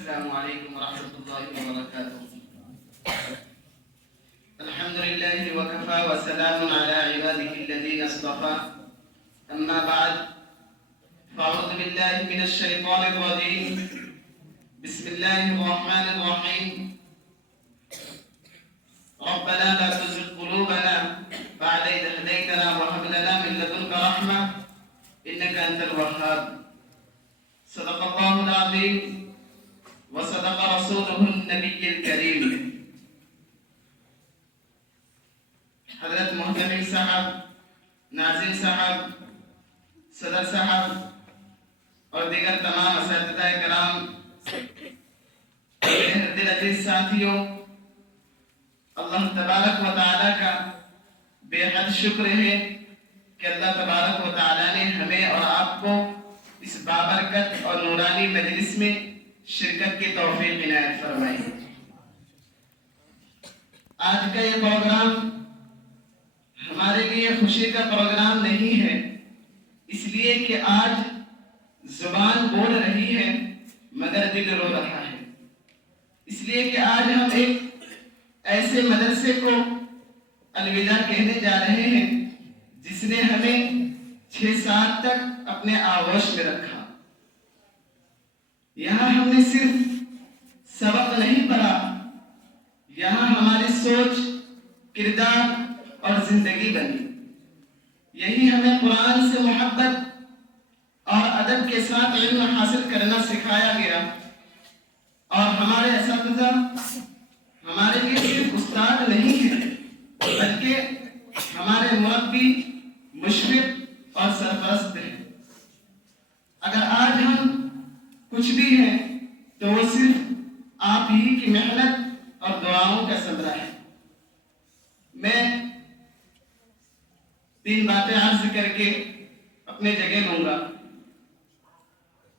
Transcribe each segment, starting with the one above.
السلام عليكم ورحمة الله وبركاته. الحمد لله وكفى وسلام على عباده الذين اصطفى. أما بعد فأعوذ بالله من الشيطان الرجيم. بسم الله الرحمن الرحيم. ربنا لا تزغ قلوبنا بعد إذ هديتنا وهب لنا من لدنك رحمة إنك أنت الوهاب. صدق الله العظيم وصدق رسوله النبي الكريم. حضرت محتمل صاحب، ناظم صاحب، صدر صاحب اور دیگر تمام اساتذہ کرام، میرے دل عزیز ساتھیوں، اللہ تبارک و تعالیٰ کا بے حد شکر ہے کہ اللہ تبارک و تعالیٰ نے ہمیں اور آپ کو اس بابرکت اور نورانی مجلس میں شرکت کی توفیق عنایت فرمائی. آج کا یہ پروگرام ہمارے لیے خوشی کا پروگرام نہیں ہے، اس لیے کہ آج زبان بول رہی ہے مگر دل رو رہا ہے. اس لیے کہ آج ہم ایک ایسے مدرسے کو الوداع کہنے جا رہے ہیں جس نے ہمیں 6 سال تک اپنے آغوش میں رکھا. یہاں ہم نے صرف سبق نہیں پڑھا، یہاں ہماری سوچ، کردار اور زندگی بنی. یہی ہمیں قرآن سے محبت اور ادب کے ساتھ علم حاصل کرنا سکھایا گیا. اور ہمارے اساتذہ ہمارے لیے صرف استاد نہیں ہیں بلکہ ہمارے مربی، مشرف اور سرپرست ہیں. اگر آج ہم کچھ بھی ہیں تو وہ صرف آپ ہی کی محنت اور دعاؤں کا ثمرہ ہے. میں 3 باتیں عرض کر کے اپنے جگہ لوں گا.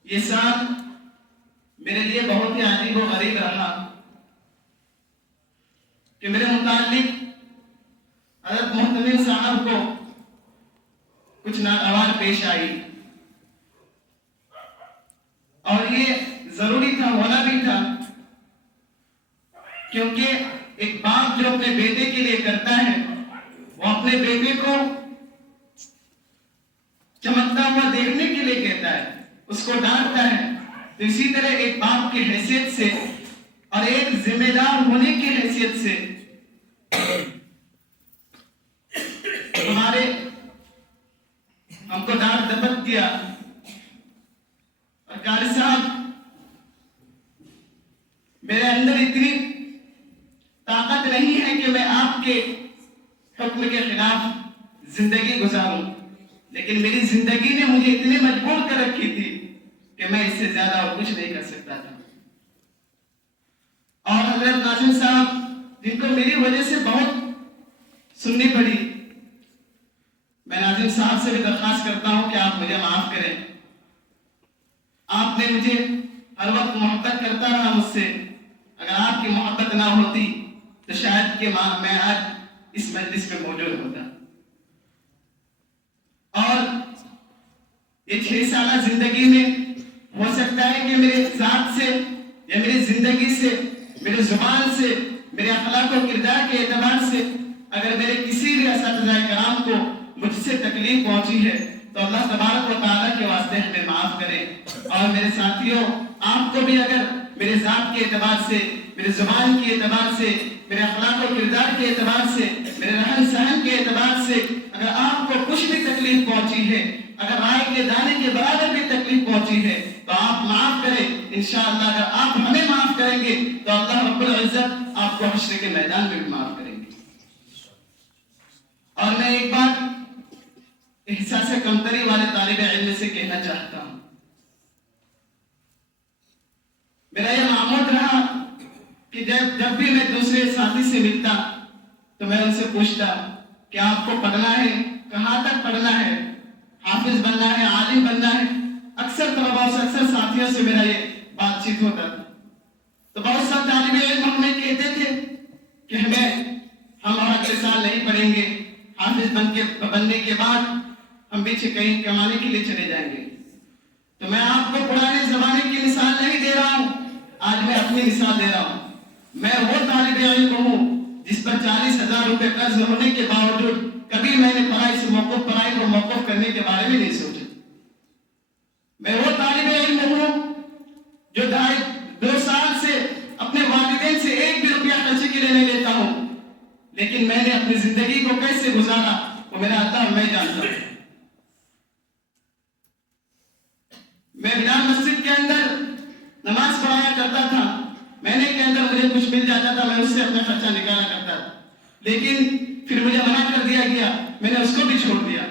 یہ سال میرے لیے بہت ہی عجیب و غریب رہا کہ میرے متعلق حضرت محتمل صاحب کو کچھ ناگوار پیش آئی اور یہ ضروری تھا، ہونا بھی تھا، کیونکہ ایک باپ جو اپنے بیٹے کے لیے کرتا ہے وہ اپنے بیٹے کو چمکتا ہوا دیکھنے کے لیے کہتا ہے، اس کو ڈانٹتا ہے. تو اسی طرح ایک باپ کی حیثیت سے اور ایک ذمہ دار ہونے کی حیثیت سے ہم کو ڈانٹ دپٹ کیا. اور قاری صاحب، میرے اندر اتنی طاقت نہیں ہے کہ میں آپ کے حکم کے خلاف زندگی گزاروں، لیکن میری زندگی نے مجھے اتنے مجبور کر رکھی تھی کہ میں اس سے زیادہ اور کچھ نہیں کر سکتا تھا. اور حضرت ناظم صاحب جن کو میری وجہ سے بہت سننی پڑی، میں ناظم صاحب سے بھی درخواست کرتا ہوں کہ آپ مجھے معاف کریں. آپ نے مجھے ہر وقت محبت کرتا رہا مجھ سے. اگر آپ کی محبت نہ ہوتی تو شاید کہ میں آج اس مجلس میں موجود ہوتا. اور یہ 6 سالہ زندگی میں ہو سکتا ہے کہ میرے ذات سے یا میری زندگی سے، میرے زبان سے، میرے اخلاق و کردار کے اعتبار سے اگر میرے کسی بھی اساتذہ کرام کو مجھ سے تکلیف پہنچی ہے تو اللہ تبارک و تعالیٰ کے واسطے ہمیں معاف کرے. اور میرے ساتھیوں، آپ کو بھی اگر میرے ذات کے اعتبار سے، میرے زبان کے اعتبار سے، میرے اخلاق و کردار کے اعتبار سے، میرے رہن سہن کے اعتبار سے اگر آپ کو کچھ بھی تکلیف پہنچی ہے، اگر رائے کے دانے کے برابر بھی تکلیف پہنچی ہے تو آپ معاف کریں. انشاءاللہ اگر آپ ہمیں معاف کریں گے تو اللہ رب العزت آپ کو حشر کے میدان میں بھی معاف کریں گے. اور میں ایک بات احساس کمتری والے طالب علم سے کہنا چاہتا ہوں. میرا یہ معمول رہا کہ جب بھی میں دوسرے ساتھی سے ملتا تو میں ان سے پوچھتا کہ آپ کو پڑھنا ہے، کہاں تک پڑھنا ہے، حافظ بننا ہے، عالم بننا ہے. اکثر طلباء سے، اکثر ساتھیوں سے میرا یہ بات چیت ہوتا تھا. تو بہت سارے طالب علم ہمیں کہتے تھے کہ ہم اور اگلے سال نہیں پڑھیں گے، حافظ بننے کے بعد ہم پیچھے کہیں کمانے کے لیے چلے جائیں گے. تو میں آپ کو پرانے زمانے کی مثال نہیں دے رہا ہوں. آج اپنی مثال دے رہا ہوں. میں وہ طالب علم ہوں جس پر 40,000 روپے قرض ہونے کے باوجود کبھی میں نے پڑھائی کو موقف کرنے کے بارے میں نہیں سوچا. میں وہ طالب علم ہوں جو 2 سال سے اپنے والدین سے 1 بھی روپیہ خرچے کے لیے نہیں لیتا ہوں، لیکن میں نے اپنی زندگی کو کیسے گزارا وہ میرا اللہ اور میں جانتا ہوں. میں بلال مسجد کے اندر نماز پڑھایا کرتا تھا، مہینے کے اندر مجھے کچھ مل جاتا تھا، میں اس سے اپنا خرچہ نکالا کرتا تھا، لیکن پھر مجھے منع کر دیا گیا، میں نے اس کو بھی چھوڑ دیا.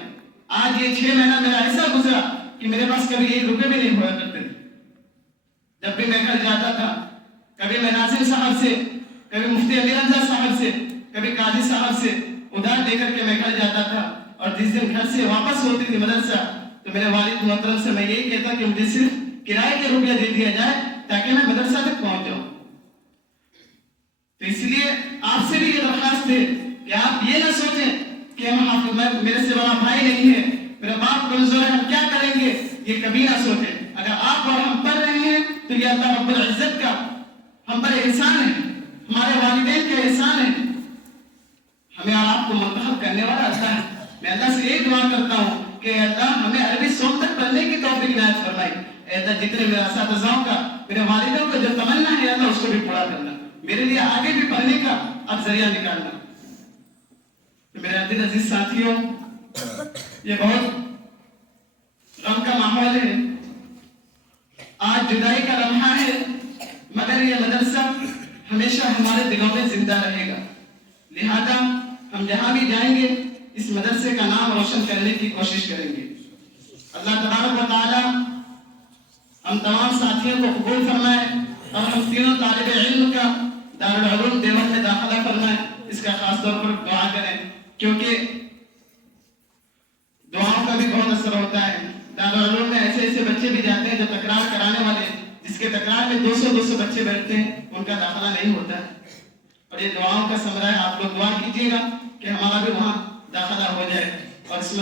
آج یہ 6 مہینہ میرا ایسا گزرا کہ میرے پاس کبھی 1 روپے بھی نہیں ہوا کرتے تھے. جب بھی میں گھر جاتا تھا، کبھی میں ناظم صاحب سے، کبھی مفتی امیر حمزہ صاحب سے، کبھی قاضی صاحب سے ادھار لے کر کے میں گھر جاتا تھا. اور جس دن گھر سے واپس ہوتی تھی مدرسہ تو میرے والد محترم سے میں یہی کہتا کہ مجھے صرف کرائے کے روپیہ دے دیا جائے تاکہ میں مدرسہ تک پہنچ جاؤں. تو اس لیے آپ سے بھی یہ درخواست ہے کہ آپ یہ نہ سوچیں کہ میرے سے بڑا بھائی نہیں ہے، میرا باپ کمزور ہے، ہم کیا کریں گے، یہ کبھی نہ سوچیں. اگر آپ اور ہم پڑھ رہے ہیں تو یہ اللہ رب العزت کا ہم پر احسان ہے، ہمارے والدین کا احسان ہے. ہمیں اور آپ کو منتخب کرنے والا اللہ ہے. میں اللہ سے یہ دعا کرتا ہوں کہ اللہ ہمیں عربی صوم تک پڑھنے کی توفیق عنایت فرمائے. اللہ جتنے میرے اساتذہوں کا، میرے والدوں کا جو تمنا ہے اللہ اس کو بھی پورا کرنا، میرے لیے آگے بھی پڑھنے کا اب ذریعہ نکالنا. میرے عزیز ساتھیوں، یہ بہت غم کا ماحول ہے، آج جدائی کا لمحہ ہے، مگر یہ مدرسہ ہمیشہ ہمارے دلوں میں زندہ رہے گا. لہذا ہم جہاں بھی جائیں گے اس مدرسے کا نام روشن کرنے کی کوشش کریں گے. اللہ تبارک و تعالی ہم تمام ساتھیوں کو قبول فرمائے اور ہم تینوں طالب علم کا دارالعلوم دیوبند میں داخلہ فرمائے. اس کا خاص طور پر دعا کریں کیونکہ دعاؤں کا بھی بہت اثر ہوتا ہے. دارالعلوم میں ایسے بچے بھی جاتے ہیں جو تکرار کرانے والے، جس کے تکرار میں 200 بچے بیٹھتے ہیں، ان کا داخلہ نہیں ہوتا ہے. اور یہ دعاؤں کا ثمرہ ہے. آپ لوگ دعا کیجیے گا کہ ہمارا بھی وہاں داخلہ ہو جائے اور اس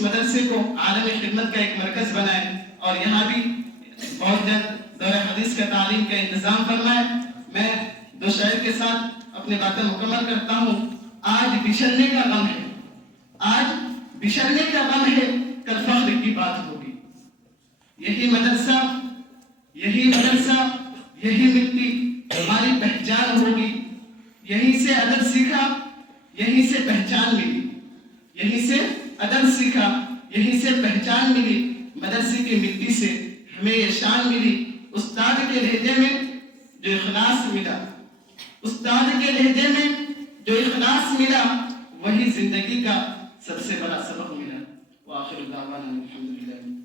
مدرسے کو عالمی خدمت کا ایک مرکز بنائے اور یہاں بھی بہت جلد دور حدیث کا تعلیم کا انتظام فرمائے. میں 2 شعر کے ساتھ اپنی باتیں مکمل کرتا ہوں. آج بچھڑنے کا غم ہے، آج بچھڑنے کا غم ہے، کل فخر کی بات ہوگی. یہی مدرسہ، یہی مٹی ہماری پہچان ہوگی. یہیں سے ادب سیکھا، یہیں سے پہچان ملی. یہیں سے ادب سیکھا، یہیں سے پہچان ملی. مدرسے کی مٹی سے ہمیں یہ شان ملی. استاد کے لہجے میں جو اخلاص ملا، استاد کے لہجے میں جو اخلاص ملا، وہی زندگی کا سب سے بڑا سبق ملا. وآخر دعوانا الحمدللہ.